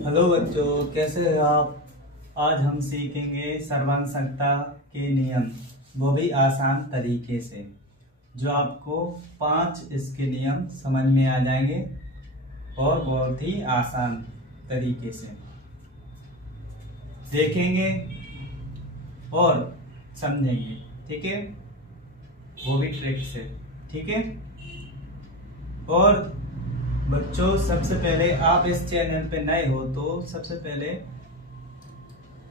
Hello बच्चों, कैसे हैं आप। आज हम सीखेंगे सर्वांग संख्या के नियम, वो भी आसान तरीके से, जो आपको 5 इसके नियम समझ में आ जाएंगे और बहुत ही आसान तरीके से देखेंगे और समझेंगे। ठीक है, वो भी ट्रिक से। ठीक है। और बच्चों, सबसे पहले आप इस चैनल पे नए हो तो सबसे पहले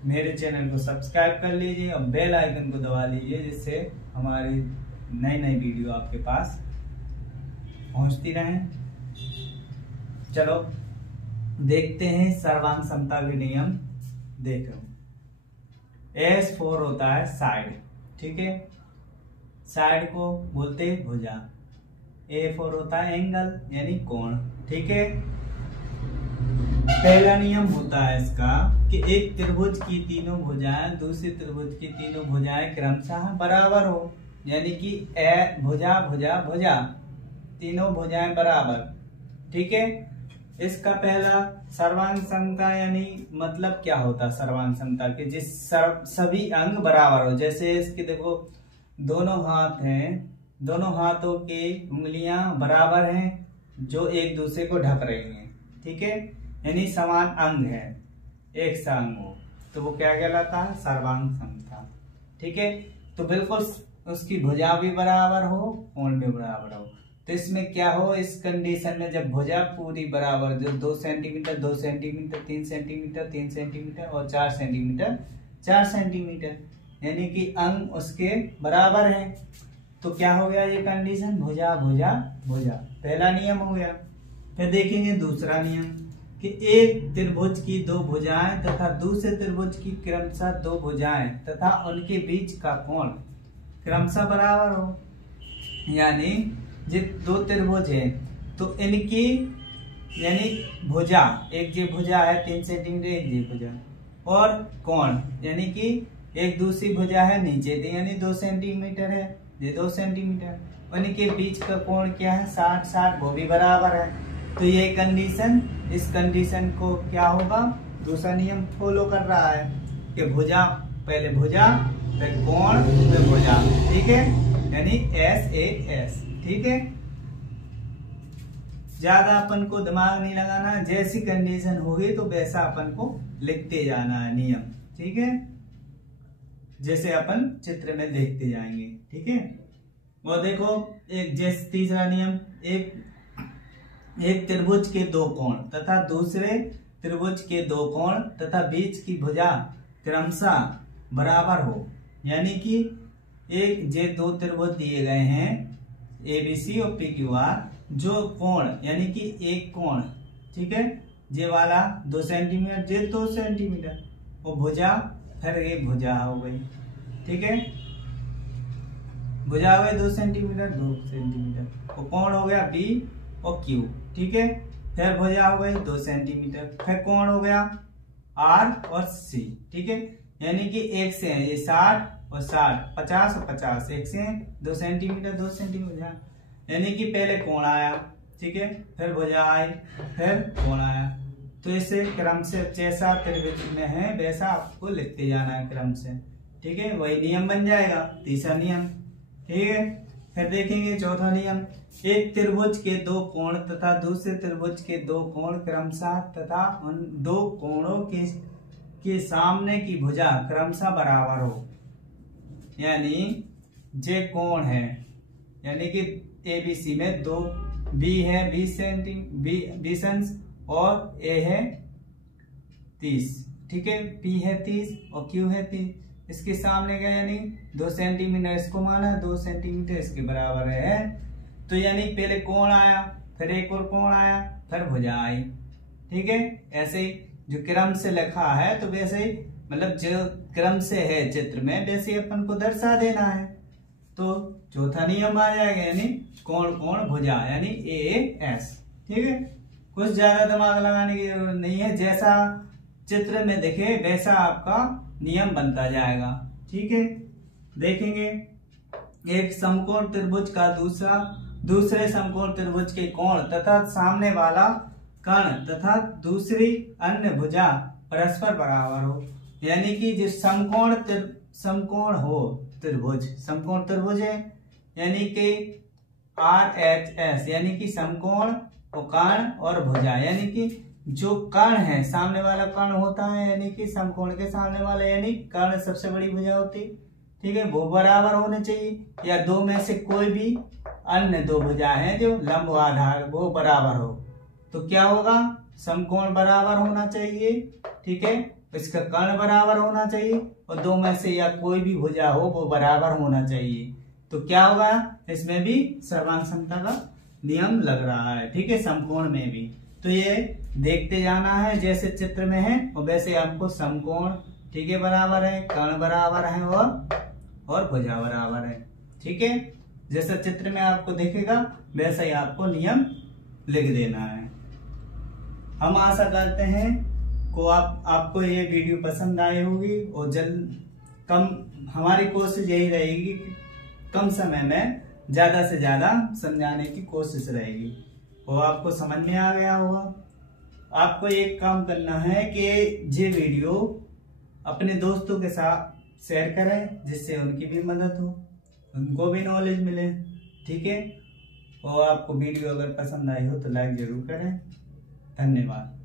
मेरे चैनल को सब्सक्राइब कर लीजिए और बेल आइकन को दबा लीजिए, जिससे हमारी नई नई वीडियो आपके पास पहुंचती रहें। चलो देखते हैं सर्वांग समता के नियम। देखो, S4 होता है साइड। ठीक है, साइड को बोलते हैं भुजा। A4 होता है एंगल यानी कोण। ठीक है। पहला नियम होता है इसका कि एक त्रिभुज की तीनों भुजाएं दूसरी त्रिभुज की तीनों भुजाएं क्रमशः बराबर हो, यानी कि भुजा भुजा भुजा तीनों भुजाएं बराबर। ठीक है। इसका पहला सर्वांग समता यानी मतलब क्या होता है सर्वांग समता के, जिस सभी अंग बराबर हो। जैसे इसके देखो, दोनों हाथ हैं, दोनों हाथों की उंगलियां बराबर हैं जो एक दूसरे को ढक रही हैं। ठीक है, यानी समान अंग है, एक सा अंग हो तो वो क्या कहलाता है, सर्वांग समता। ठीक है, तो बिल्कुल उसकी भुजा भी बराबर हो, कोण भी बराबर हो। तो इसमें क्या हो, इस कंडीशन में जब भुजा पूरी बराबर, जो 2 सेंटीमीटर 2 सेंटीमीटर 3 सेंटीमीटर 3 सेंटीमीटर और 4 सेंटीमीटर 4 सेंटीमीटर, यानी कि अंग उसके बराबर हैं, तो क्या हो गया ये कंडीशन, भुजा भुजा भुजा। पहला नियम हो गया। फिर देखेंगे दूसरा नियम कि एक त्रिभुज की 2 भुजाएं तथा दूसरे त्रिभुज की क्रमशः 2 भुजाएं तथा उनके बीच का कोण क्रमशः बराबर हो। यानी जो 2 त्रिभुज है तो इनकी यानी भुजा, एक जी भुजा है 3 सेंटीमीटर, एक जी भुजा, और कोण यानी कि एक दूसरी भुजा है नीचे यानी 2 सेंटीमीटर है, ये 2 सेंटीमीटर, उनके बीच का कोण क्या है 60 60, वो भी बराबर है। तो ये कंडीशन, इस कंडीशन को क्या होगा, दूसरा नियम फॉलो कर रहा है कि भुजा पहले भुजा फिर कोण फिर भुजा। ठीक है, यानी SAS। ठीक है, ज्यादा अपन को दिमाग नहीं लगाना, जैसी कंडीशन होगी तो वैसा अपन को लिखते जाना है नियम। ठीक है, जैसे अपन चित्र में देखते जाएंगे। ठीक है, और देखो एक जैसे तीसरा नियम, एक त्रिभुज के 2 कोण तथा दूसरे त्रिभुज के 2 कोण तथा बीच की भुजा क्रमशः बराबर हो। यानी कि एक जे 2 त्रिभुज दिए गए हैं ABC और PQR, जो कोण यानी कि एक कोण, ठीक है, जे वाला 2 सेंटीमीटर, जे 2 सेंटीमीटर, और भुजा फिर ये भुजा हो गई। ठीक है, भुजा हो गई 2 सेंटीमीटर 2 सेंटीमीटर, और कोण हो गया B और Q। ठीक है, फिर भुजा हो गई 2 सेंटीमीटर, फिर कोण हो गया R और C। ठीक है, यानी कि एक से है ये 60 और 60, 50 और 50, एक से 2 सेंटीमीटर 2 सेंटीमीटर, यानी कि पहले कोण आया, ठीक है, फिर भुजा आई, फिर कोण आया। तो इसे क्रम से जैसा त्रिभुज में है वैसा आपको लिखते जाना है क्रम से। ठीक है, वही नियम बन जाएगा तीसरा नियम। ठीक है, फिर देखेंगे चौथा नियम, एक त्रिभुज के 2 कोण तथा दूसरे त्रिभुज के 2 कोण क्रमशः तथा उन 2 कोणों के सामने की भुजा क्रमशः बराबर हो। यानी जे कोण है, यानी कि ABC में 2 B है 20 अंश और A है 30। ठीक है, P है 30 और Q है 30, इसके सामने क्या यानी 2 सेंटीमीटर इसको माना, 2 सेंटीमीटर इसके बराबर है। तो यानी पहले कोण आया, फिर एक और कोण आया, फिर भुजा आई। ठीक है, ऐसे ही जो क्रम से लिखा है तो वैसे ही, मतलब जो क्रम से है चित्र में वैसे अपन को दर्शा देना है। तो चौथा नियम आ जाएगा, यानी कोण कोण भुजा यानी AS। ठीक है, कुछ ज्यादा दिमाग लगाने की जरूरत नहीं है, जैसा चित्र में दिखे वैसा आपका नियम बनता जाएगा। ठीक है, देखेंगे एक समकोण त्रिभुज का दूसरे समकोण त्रिभुज के कोण तथा सामने वाला कर्ण तथा दूसरी अन्य भुजा परस्पर बराबर हो, यानी कि जो समकोण हो त्रिभुज, समकोण त्रिभुज है, यानी कि RHS, यानी कि समकोण और कर्ण और भुजा, यानी कि जो कर्ण है सामने वाला कर्ण होता है, यानी कि समकोण के सामने वाला, यानी कर्ण सबसे बड़ी भुजा होती, ठीक है, वो बराबर होने चाहिए, या दो में से कोई भी अन्य दो भुजा है जो लंब आधार वो बराबर हो, तो क्या होगा, समकोण बराबर होना चाहिए, ठीक है, इसका कर्ण बराबर होना चाहिए और दो में से या कोई भी भुजा हो वो बराबर होना चाहिए, तो क्या होगा, इसमें भी सर्वांग समता का नियम लग रहा है, ठीक है, समकोण में भी। तो ये देखते जाना है, जैसे चित्र में है और वैसे आपको समकोण, ठीक है, बराबर है, कर्ण बराबर है और भुजा बराबर है, ठीक है, जैसा चित्र में आपको दिखेगा वैसा ही आपको नियम लिख देना है। हम आशा करते हैं को आपको ये वीडियो पसंद आई होगी और हमारी कोशिश यही रहेगी कि कम समय में ज्यादा से ज्यादा समझाने की कोशिश रहेगी और आपको समझ में आ गया होगा। आपको एक काम करना है कि ये वीडियो अपने दोस्तों के साथ शेयर करें, जिससे उनकी भी मदद हो, उनको भी नॉलेज मिले, ठीक है, और आपको वीडियो अगर पसंद आई हो तो लाइक जरूर करें। धन्यवाद।